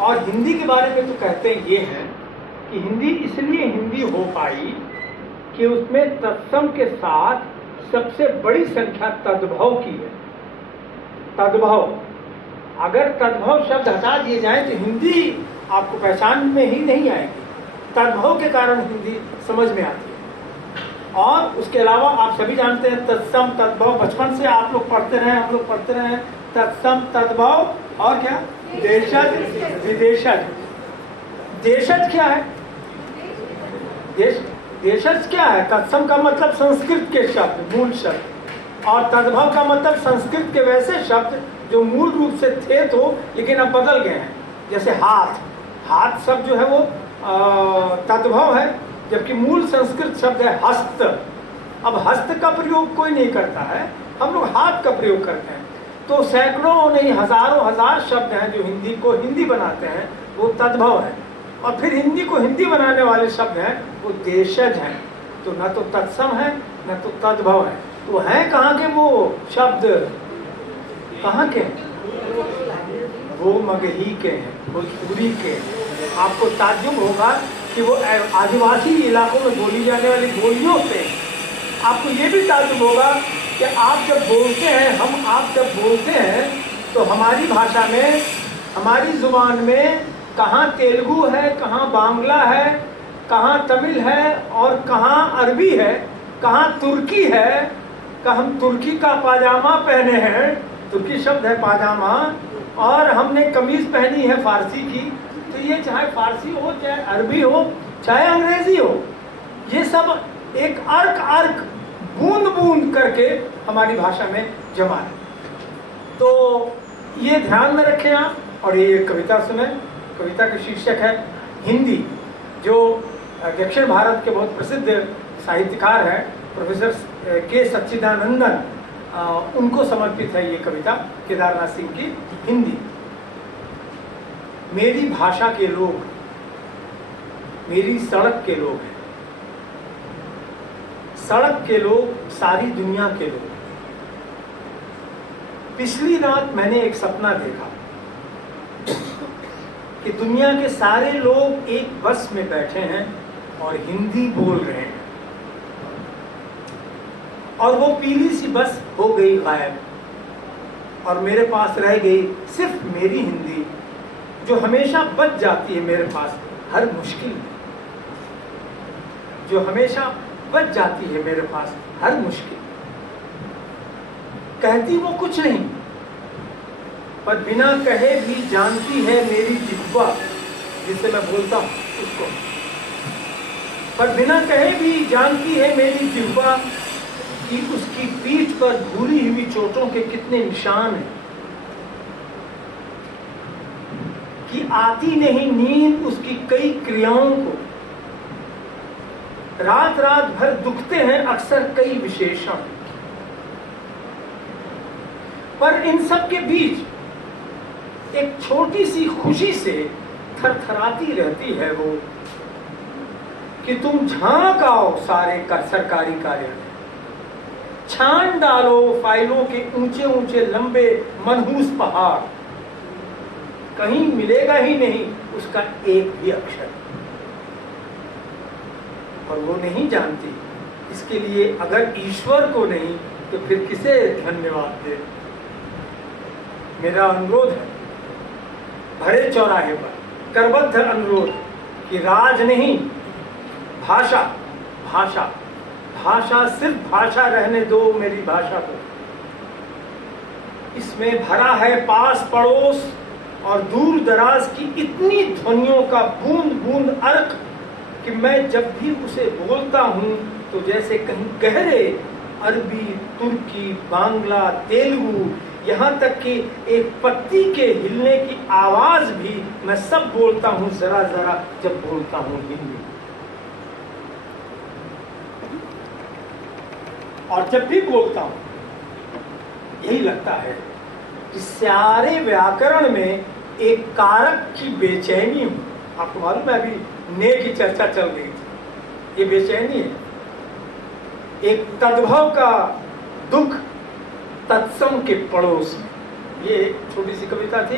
और हिंदी के बारे में तो कहते हैं ये हैं कि हिंदी इसलिए हिंदी हो पाई कि उसमें तत्सम के साथ सबसे बड़ी संख्या तद्भव की है। तद्भव, अगर तद्भव शब्द हटा दिए जाए तो हिंदी आपको पहचान में ही नहीं आएगी। तद्भव के कारण हिंदी समझ में आती है। और उसके अलावा आप सभी जानते हैं तत्सम तद्भव, बचपन से आप लोग पढ़ते रहे, हम लोग पढ़ते रहे। तत्सम तद्भव और क्या, देशज विदेशज। देशज क्या है? देशज क्या है? तत्सम का मतलब संस्कृत के शब्द, मूल शब्द, और तद्भव का मतलब संस्कृत के वैसे शब्द जो मूल रूप से थे तो लेकिन अब बदल गए हैं। जैसे हाथ, हाथ शब्द जो है वो तद्भव है, जबकि मूल संस्कृत शब्द है हस्त। अब हस्त का प्रयोग कोई नहीं करता है, हम लोग हाथ का प्रयोग करते हैं। तो सैकड़ों नहीं हजारों हजार शब्द हैं जो हिंदी को हिंदी बनाते हैं, वो तद्भव है। और फिर हिंदी को हिंदी बनाने वाले शब्द हैं वो देशज हैं। तो न तो तत्सम है न तो तद्भव है। तो हैं कहाँ के वो शब्द? कहाँ के? वो मगही के हैं, भोजपुरी के हैं। आपको ताज्जुब होगा कि वो आदिवासी इलाकों में बोली जाने वाली बोलियों से। आपको ये भी ताज्जुब होगा कि आप जब बोलते हैं, आप जब बोलते हैं तो हमारी भाषा में, हमारी जुबान में कहाँ तेलुगु है, कहाँ बांग्ला है, कहाँ तमिल है और कहाँ अरबी है, कहाँ तुर्की है। का हम तुर्की का पाजामा पहने हैं, तुर्की शब्द है पाजामा, और हमने कमीज पहनी है फारसी की। तो ये चाहे फारसी हो, चाहे अरबी हो, चाहे अंग्रेजी हो, ये सब एक अर्क अर्क बूंद बूंद करके हमारी भाषा में जमा है। तो ये ध्यान में रखें आप। और ये कविता सुने। कविता का शीर्षक है हिंदी, जो दक्षिण भारत के बहुत प्रसिद्ध साहित्यकार हैं प्रोफेसर के सच्चिदानंदन, उनको समर्पित है ये कविता, केदारनाथ सिंह की। हिंदी। मेरी भाषा के लोग मेरी सड़क के लोग हैं। सड़क के लोग सारी दुनिया के लोग। पिछली रात मैंने एक सपना देखा कि दुनिया के सारे लोग एक बस में बैठे हैं और हिंदी बोल रहे हैं, और वो पीली सी बस हो गई गायब, और मेरे पास रह गई सिर्फ मेरी हिंदी, जो हमेशा बच जाती है मेरे पास हर मुश्किल में, जो हमेशा बच जाती है मेरे पास हर मुश्किल। कहती वो कुछ नहीं, पर बिना कहे भी जानती है मेरी जिह्वा, जिससे मैं बोलता हूं उसको। पर बिना कहे भी जानती है मेरी जिह्वा कि उसकी पीठ पर भूरी हुई चोटों के कितने निशान हैं, कि आती नहीं नींद उसकी कई क्रियाओं को, रात रात भर दुखते हैं अक्सर कई विशेषण। पर इन सब के बीच एक छोटी सी खुशी से थरथराती रहती है वो, कि तुम झांक आओ सारे सरकारी कार्य में, छान डालो फाइलों के ऊंचे ऊंचे लंबे मनहूस पहाड़, कहीं मिलेगा ही नहीं उसका एक भी अक्षर। और वो नहीं जानती, इसके लिए अगर ईश्वर को नहीं तो फिर किसे धन्यवाद दे। मेरा अनुरोध है भरे चौराहे पर करबद्ध अनुरोध कि राज नहीं, भाषा, भाषा, भाषा, सिर्फ भाषा रहने दो मेरी भाषा को। इसमें भरा है पास पड़ोस और दूर दराज की इतनी ध्वनियों का बूंद बूंद अर्क, कि मैं जब भी उसे बोलता हूँ तो जैसे कहीं गहरे अरबी, तुर्की, बांग्ला, तेलुगु, यहाँ तक कि एक पत्ती के हिलने की आवाज भी मैं सब बोलता हूँ जरा जरा जब बोलता हूँ हिंदी। और जब भी बोलता हूँ यही लगता है कि सारे व्याकरण में एक कारक की बेचैनी हूँ। आपको मालूम है अभी ने की चर्चा चल रही थी, ये बेचैनी है, एक तद्भव का दुख तत्सम के पड़ोस में। ये छोटी सी कविता थी।